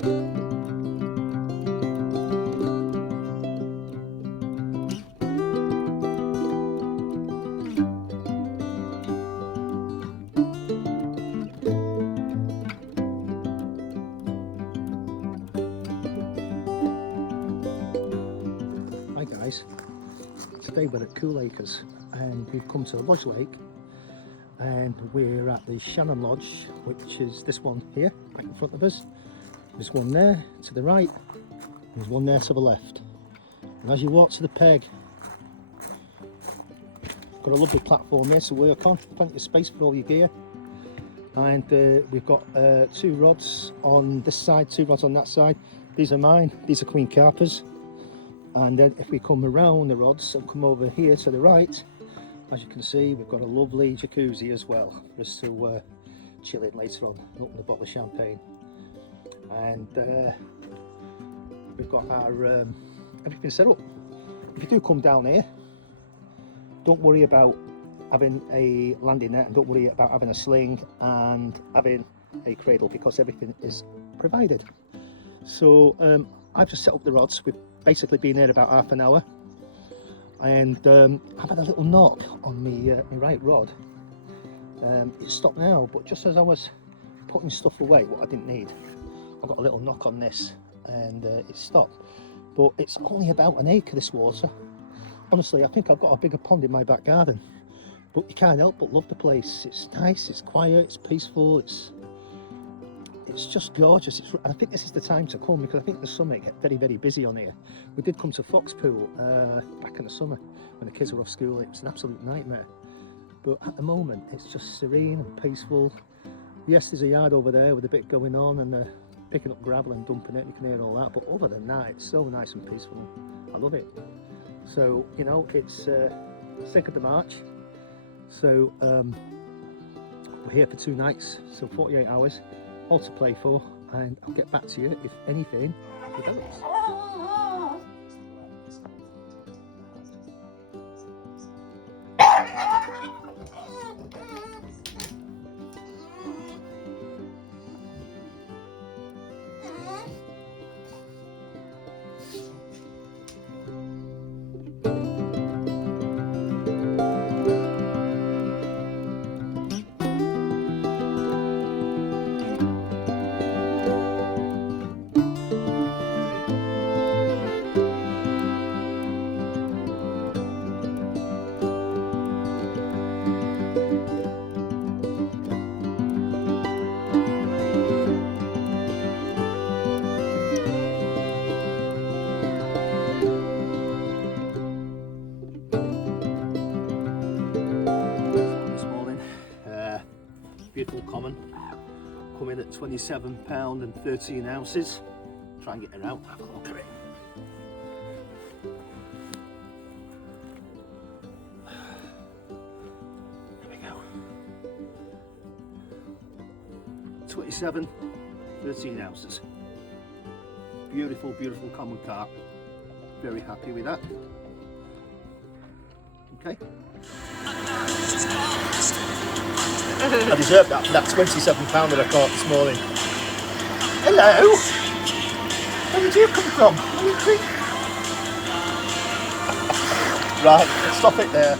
Hi guys, today we're at Coole and we've come to Lodge Lake and we're at the Shannon Lodge, which is this one here, right in front of us. There's one there to the right, there's one there to the left. And as you walk to the peg, got a lovely platform here to work on, plenty of space for all your gear. And we've got 2 rods on this side, 2 rods on that side. These are mine, these are Queen Carpers. And then if we come around the rods and come over here to the right, as you can see, we've got a lovely jacuzzi as well for us to chill in later on, open a bottle of champagne. And we've got our everything set up. If you do come down here, don't worry about having a landing net and don't worry about having a sling and having a cradle, because everything is provided. So I've just set up the rods. We've basically been there about half an hour, and I've had a little knock on my right rod. It stopped now, but just as I was putting stuff away, what I didn't need, I got a little knock on this and it stopped. But it's only about an acre, this water. Honestly, I think I've got a bigger pond in my back garden, but you can't help but love the place. It's nice, it's quiet, it's peaceful, it's just gorgeous. I think this is the time to come, because I think the summer get very, very busy on here. We did come to Fox Pool back in the summer when the kids were off school. It was an absolute nightmare. But at the moment, it's just serene and peaceful. Yes, there's a yard over there with a bit going on, and they're picking up gravel and dumping it. You can hear all that. But other than that, it's so nice and peaceful. I love it. So, you know, it's 2nd of March. So we're here for 2 nights, so 48 hours. All to play for, and I'll get back to you if anything develops. Beautiful common, coming at £27 and 13 ounces. Try and get her out, have a look at it. There we go. 27, 13 ounces. Beautiful, beautiful common carp. Very happy with that. Okay. I deserve that for that £27 that I caught this morning. Hello! Where did you come from? Right, stop it there.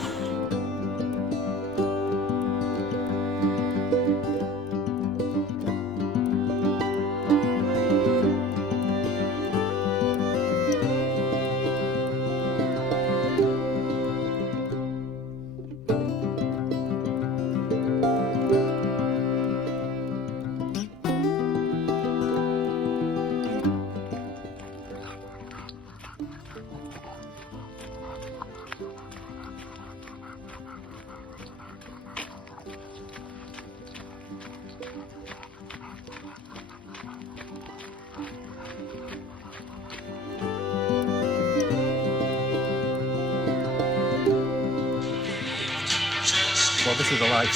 Well, this is the life.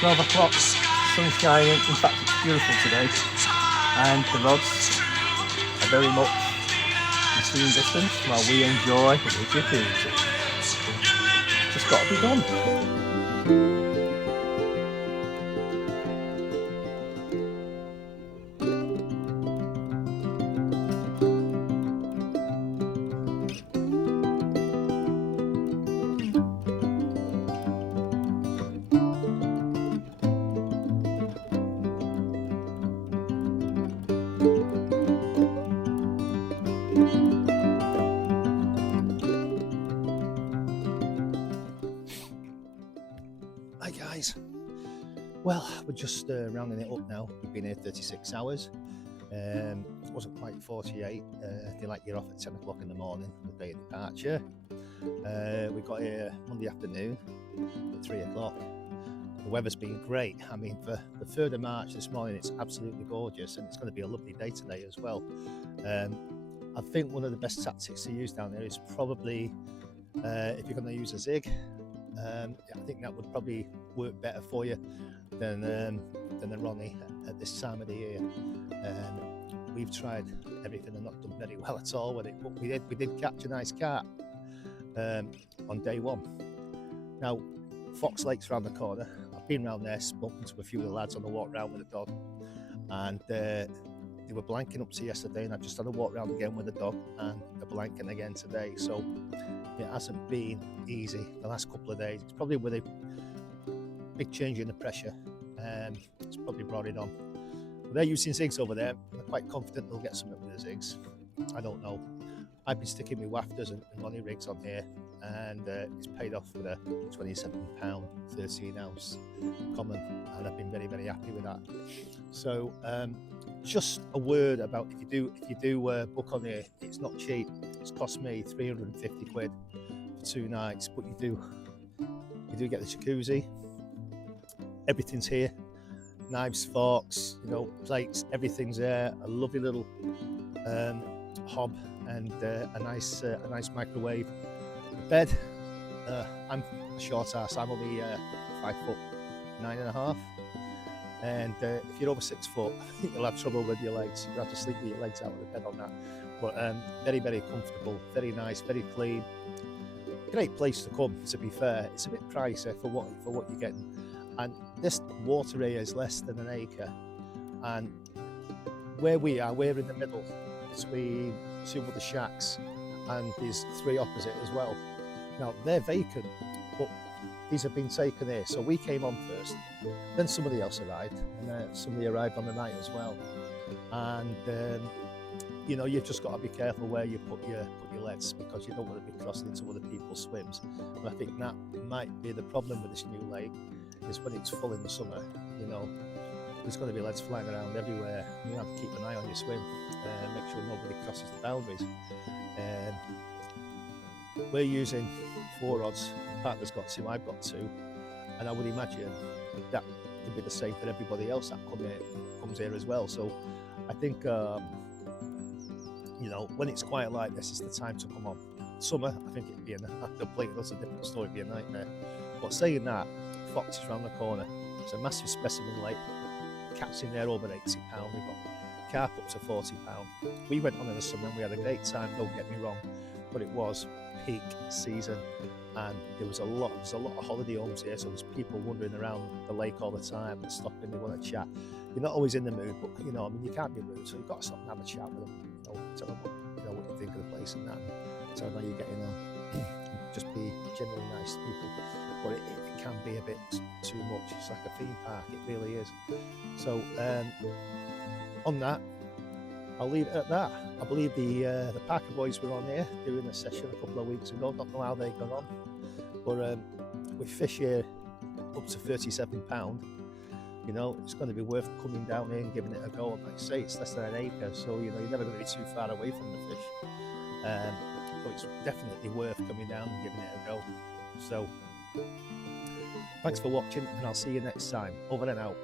12 o'clock, sun shining. In fact, it's beautiful today. And the rods are very much in swim distance while we enjoy the jacuzzi. Just got to be done. we're just rounding it up now. We've been here 36 hours. It wasn't quite 48. They like you're off at 10 o'clock in the morning, the day of departure. We got here Monday afternoon at 3 o'clock. The weather's been great. I mean, for the 3rd of March this morning, it's absolutely gorgeous, and it's going to be a lovely day today as well. I think one of the best tactics to use down there is probably if you're going to use a zig. I think that would probably work better for you than a Ronnie at this time of the year. We've tried everything and not done very well at all with it, but we did catch a nice carp on day one. Now, Fox Lake's around the corner. I've been around there, spoken to a few of the lads on the walk round with the dog, and they were blanking up to yesterday, and I've just had a walk round again with the dog, and they're blanking again today. So it hasn't been easy the last couple of days. It's probably with a big change in the pressure. It's probably brought it on. But they're using zigs over there. I'm quite confident they'll get something with the zigs. I don't know. I've been sticking my wafters and money rigs on here, and it's paid off with a £27 13 ounce common, and I've been very, very happy with that. So just a word about if you do book on here, it's not cheap. It's cost me 350 quid for 2 nights, but you do get the jacuzzi. Everything's here, knives, forks, plates, everything's there. A lovely little hob and a nice microwave. Bed. I'm a short ass. I'm only 5'9.5", and if you're over 6 foot, you'll have trouble with your legs. You have to sleep with your legs out of the bed on that. But very, very comfortable, very nice, very clean. Great place to come. To be fair, it's a bit pricey for what you're getting, and this water area is less than an acre, and where we are, we're in the middle between 2 other shacks, and there's 3 opposite as well. Now they're vacant, but these have been taken here. So we came on first, then somebody else arrived, and somebody arrived on the night as well. And you've just got to be careful where you put your leads, because you don't want to be crossing into other people's swims. And I think that might be the problem with this new lake, is when it's full in the summer, there's going to be leads flying around everywhere. You have to keep an eye on your swim, make sure nobody crosses the boundaries. We're using 4 rods. My partner's got 2, I've got 2, and I would imagine that could be the same for everybody else that comes here as well. So I think when it's quiet like this, it's the time to come on. Summer, I think it'd be a completely different story, it'd be a nightmare. But saying that, Fox is around the corner. It's a massive specimen lake. Cat's in there over £80. We've got carp up to £40. We went on in the summer and we had a great time, don't get me wrong, but it was peak season, and there was a lot of holiday homes here, so there's people wandering around the lake all the time and stopping, they want to chat. You're not always in the mood, but you can't be rude, so you've got to stop and have a chat with them, tell them what you think of the place and that, and tell them how you're getting on. Just be generally nice to people, but it can be a bit too much. It's like a theme park, it really is. So on that, I'll leave it at that. I believe the Parker boys were on here doing a session a couple of weeks ago. Don't know how they got on, but with fish here up to £37, it's going to be worth coming down here and giving it a go. Like I say, it's less than an acre, so you're never going to be too far away from the fish. So it's definitely worth coming down and giving it a go. So thanks for watching, and I'll see you next time. Over and out.